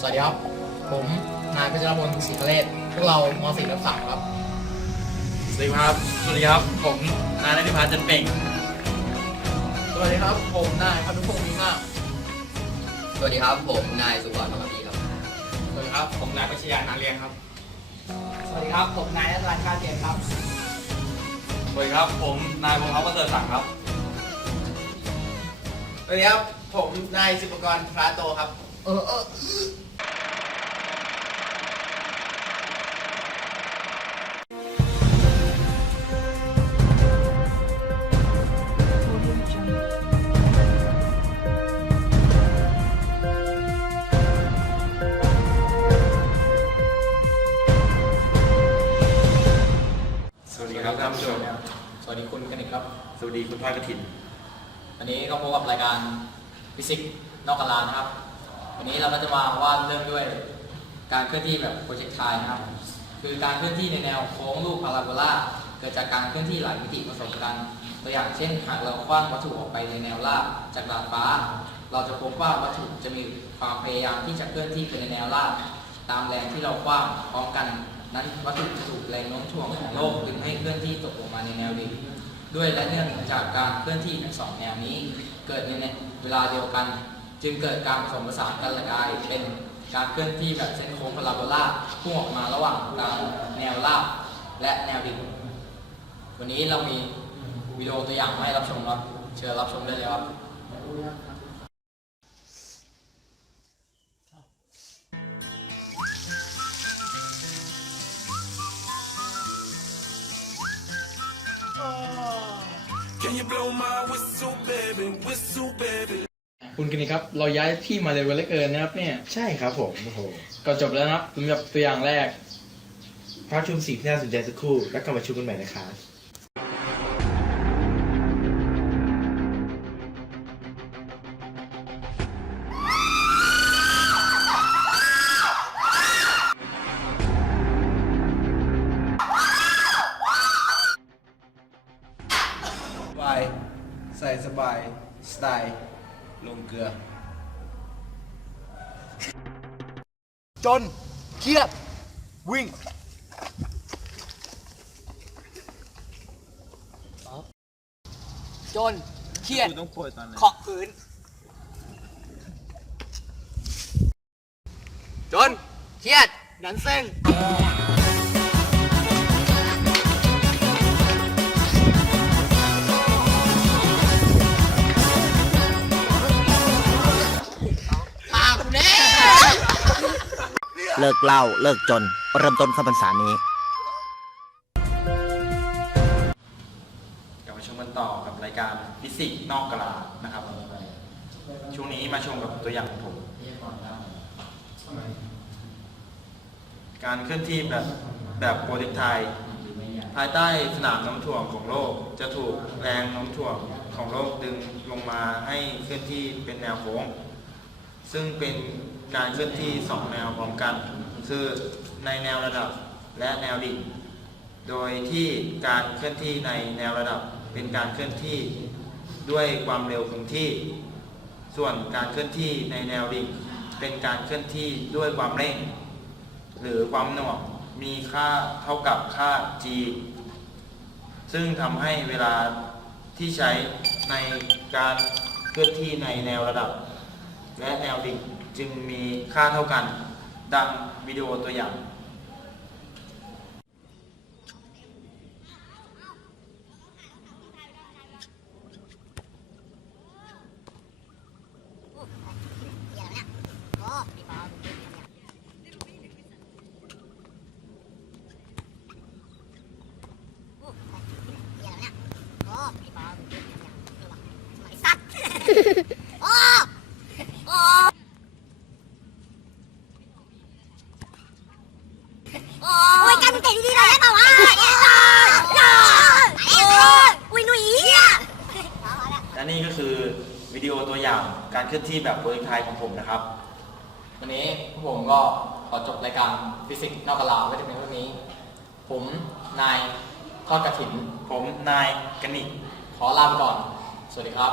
สวัสดีครับ ผมนายพัชรพลศรีกเลศพวกเราม .4 รับสามครับ สวัสดีครับ สวัสดีครับ ผมนายนัทพัฒน์จันเป่ง สวัสดีครับ ผมนายพันุพงศ์มีมาก สวัสดีครับ ผมนายสุวรรณธรรมดีครับ สวัสดีครับ ผมนายพัชยานาเรียงครับ สวัสดีครับ ผมนายนัทรันการเกียรติครับ สวัสดีครับ ผมนายพงษ์พัฒน์ประเสริฐสังครับ สวัสดีครับ ผมนายสิบกรพระโตครับ เออเออ ครับท่านผู้ชม สวัสดีคุณกันอีกครับ สวัสดีคุณพายกระถิน วันนี้ก็พบกับรายการฟิสิกส์นอกกาลานะครับ วันนี้เราก็จะมาวาดเริ่มด้วยการเคลื่อนที่แบบโปรเจกต์ไทนะครับ คือการเคลื่อนที่ในแนวโค้งรูปพาราโบลาเกิดจากการเคลื่อนที่หลายมิติผสมกัน ตัวอย่างเช่น หากเราคว้างวัตถุออกไปในแนวราบจากดาดฟ้า เราจะพบว่าวัตถุจะมีความพยายามที่จะเคลื่อนที่ไปในแนวราบตามแรงที่เราคว้างพร้อมกัน นั้นวัตถุจะถูกแรงโน้มถ่วงของโลกดึงให้เคลื่อนที่ตกลงมาในแนวดิ่งด้วยและเนื่องจากการเคลื่อนที่ทั้งสองแนวนี้ เกิดในเวลาเดียวกัน จึงเกิดการผสมผสานกันละกายเป็นการเคลื่อนที่แบบเส้นโค้งพาราโบลาพุ่งออกมาระหว่างกลางแนวราบและแนวดิ่งวันนี้เรามีวิดีโอตัวอย่างมาให้รับชมครับ เชิญรับชมได้เลยครับ คุณกินีครับ เราย้ายที่มาเร็วเหลือเกินนะครับ เนี่ย ใช่ครับผมโอ้โหก็จบแล้วนะครับสำหรับตัวอย่างแรก พักชมสิ่งที่น่าสนใจสักครู่ แล้วกลับมาชมกันใหม่นะครับ ไตล์ลงเกลือ จนเครียดวิ่งจนเครียดต้องป่วยตอนไหนขอบพื้น จนเครียดดันเส้ง เลิกเหล้าเลิกจน เริ่มต้นเข้าพรรษานี้กลับมาชมกันต่อกับรายการฟิสิกส์นอกกลานะครับ ช่วงนี้มาชมกับตัวอย่างของผมการเคลื่อนที่แบบแบบโปรเจกไทย ภายใต้สนามน้ำถ่วงของโลก จะถูกแรงน้มถ่วงของโลกดึงลงมาให้เคลื่อนที่เป็นแนวโค้ง ซึ่งเป็น การเคลื่อนที่สองแนวพร้อมกัน คือในแนวระดับและแนวดิ่ง โดยที่การเคลื่อนที่ในแนวระดับเป็นการเคลื่อนที่ด้วยความเร็วคงที่ ส่วนการเคลื่อนที่ในแนวดิ่ง เป็นการเคลื่อนที่ด้วยความเร่ง หรือความหน่วงมีค่าเท่ากับค่า g ซึ่งทำให้เวลาที่ใช้ในการเคลื่อนที่ในแนวระดับ และแนวดิ่ง จึงมีค่าเท่ากัน ดังวิดีโอตัวอย่าง โอ้ยกันเตะดีๆหน่อยได้เปล่าวะหล่อหล่ออุ้ยหนุ่ยอะและนี่ก็คือวิดีโอตัวอย่างการเคลื่อนที่แบบโปรเจกต์ไทยของผมนะครับ วันนี้พวกผมก็ขอจบรายการฟิสิกส์นอกกาลาไว้ที่เพียงเท่านี้ ผมนายทอดกระถินผมนายกนิกขอลาไปก่อน สวัสดีครับ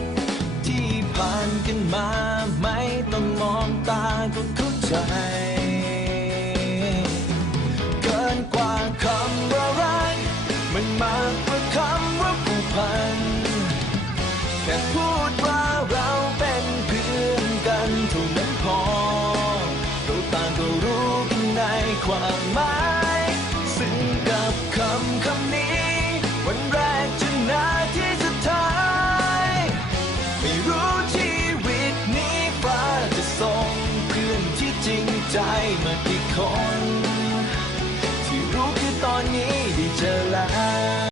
านกันมา ไม่ต้องมองตาก็เข้าใจ